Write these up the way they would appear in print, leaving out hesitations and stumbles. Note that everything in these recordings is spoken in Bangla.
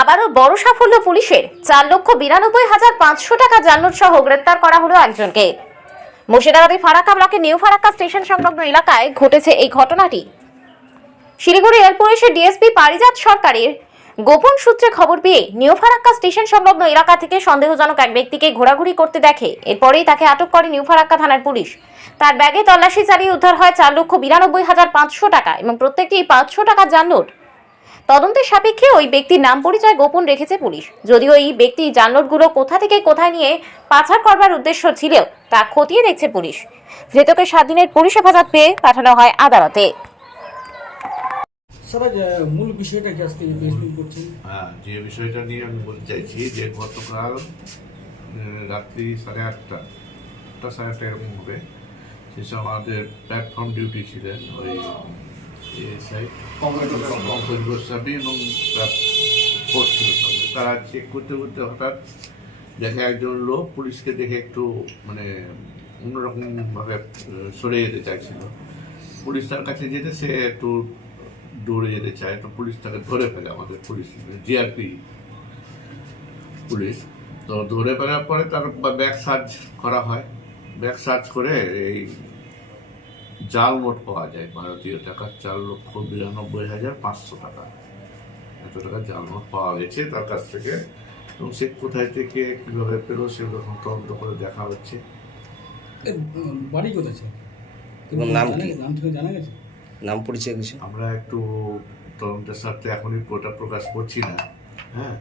আবারও বড় সাফল্য পুলিশের 4,92,500 টাকা জালনোট সহ গ্রেপ্তার করা হলো একজনকে। মুর্শিদাবাদের ফারাক্কা ব্লকের নিউ ফারাক্কা স্টেশন সংলগ্ন এলাকায় ঘটেছে এই ঘটনাটি। শিলিগুড়ি রেল পুলিশের ডিএসপি পারিজাত সরকারের গোপন সূত্রে খবর পেয়ে নিউ ফারাক্কা স্টেশন সংলগ্ন এলাকা থেকে সন্দেহজনক এক ব্যক্তিকে ঘোরাঘুরি করতে দেখে। এরপরেই তাকে আটক করে নিউ ফারাক্কা থানার পুলিশ। তার ব্যাগে তল্লাশি চালিয়ে উদ্ধার হয় 4,92,500 টাকা এবং প্রত্যেকটি 500 টাকার জালনোট। তদন্তের সাপেক্ষে ওই ব্যক্তির নাম পরিচয় গোপন রেখেছে পুলিশ। যদিও এই ব্যক্তি জালনোটগুলো কোথা থেকে কোথায় নিয়ে পাচার করবার উদ্দেশ্য ছিল তা খতিয়ে দেখছে পুলিশ। ধৃতকে 7 দিনের পুলিশ হেফাজত পেয়ে পাঠানো হয় আদালতে। মূল বিষয়টা কি আজকে ফেসবুক করছেন? হ্যাঁ, যে বিষয়টা নিয়ে আমি বলতে চাইছি যে গতকাল রাত্রি 8:30 এরকম হবে, সেসব আমাদের প্ল্যাটফর্ম ডিউটি ছিলেন ওই এএসআই পঙ্কজ গোস্বামী এবং ফোর্স ছিল সঙ্গে। তারা চেক করতে করতে হঠাৎ দেখে একজন লোক পুলিশকে দেখে একটু মানে অন্যরকমভাবে সরে যেতে চাইছিল। পুলিশ তার কাছে যেতে সে একটু দৌড়ে যেতে চায়, তো পুলিশ তাকে ধরে ফেলে। আমাদের পুলিশ জিআরপি পুলিশ তো ধরে ফেলার পরে তার ব্যাগ সার্চ করা হয়। ব্যাগ সার্চ করে এই জাল নোট পাওয়া যায় ভারতীয় টাকা 4,92,500 টাকা। এত টাকা জাল নোট পাওয়া গেছে তার কাছ থেকে, এবং সে কোথায় থেকে কীভাবে পেলো সেগুলো তদন্ত করে দেখা হচ্ছে। বাড়ি কোথায় আছে? নাম কি? নাম থেকে জানা গেছে? নাম পরিচয় কিছু? আমরা একটু তদন্তের স্বার্থে এখনই ওটা প্রকাশ করছি না। হ্যাঁ,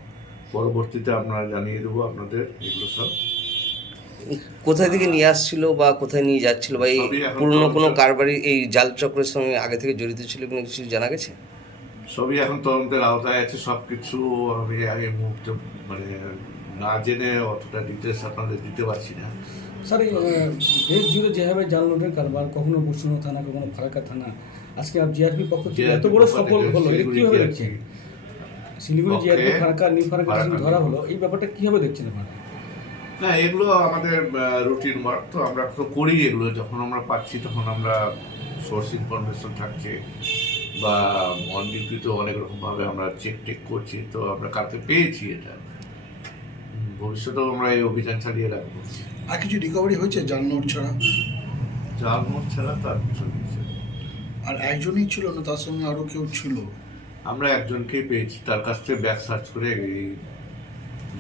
পরবর্তীতে আপনারা জানিয়ে দেবো আপনাদের এগুলো সব। কোথায় থেকে নিয়ে আসছিল বা কোথায় নিয়ে যাচ্ছিল বা এই পুরনো কোনো কারবারি এই জাল চক্রের সঙ্গে আগে থেকে জড়িত ছিল কোনো কিছু জানা গেছে? সবই এখন তদন্তের আওতায় আছে। সব কিছু আমি আগে মুহূর্তে মানে না জেনে অতটা ডিটেলস আপনাদের দিতে পারছি না। স্যার, দেশ জুড়ে যেভাবে জাল নোটের কারবার, কখনো বসুনো থানা, কখনো ফারাক্কা থানা, আজকে জিআরপির পক্ষ থেকে এত বড় সফল হলো, এটা কীভাবে দেখছেন? শিলিগুড়ি জিআরপি ফারাক্কা নিউ ফারাক্কা ধরা হলো, এই ব্যাপারটা কীভাবে দেখছেন আপনারা? না, এগুলো আমাদের রুটিন ওয়ার্ক, তো আমরা তো করি এগুলো। যখন আমরা পাচ্ছি তখন আমরা সোর্স ইনফরমেশন থাকছে বা অন ডিউটিতে অনেক রকমভাবে আমরা চেক টেক করছি। তো আমরা কালকে পেয়েছি এটা, ভবিষ্যতেও আমরা এই অভিযান চালিয়ে রাখবো। আর কিছু রিকভারি হয়েছে জাল নোট ছাড়া? জাল নোট ছাড়া তার কিছু নেই। আর একজনই ছিল না, তার সঙ্গে আরও কেউ ছিল? আমরা একজনকেই পেয়েছি, তার কাছ থেকে ব্যাগ সার্চ করে এই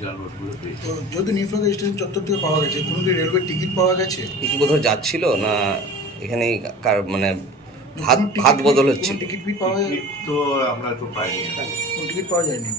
জাল নোটগুলো পেয়েছি। তো যদি নিউ ফারাক্কা স্টেশন চত্বর থেকে পাওয়া গেছে, কোনো কি রেলওয়ে টিকিট পাওয়া গেছে? কি কোথাও যাচ্ছিল না এখানেই মানে হাত বদল হচ্ছে? টিকিট পাওয়া যায়? তো আমরা তো পাইনি। কোনো টিকিট পাওয়া যায়নি।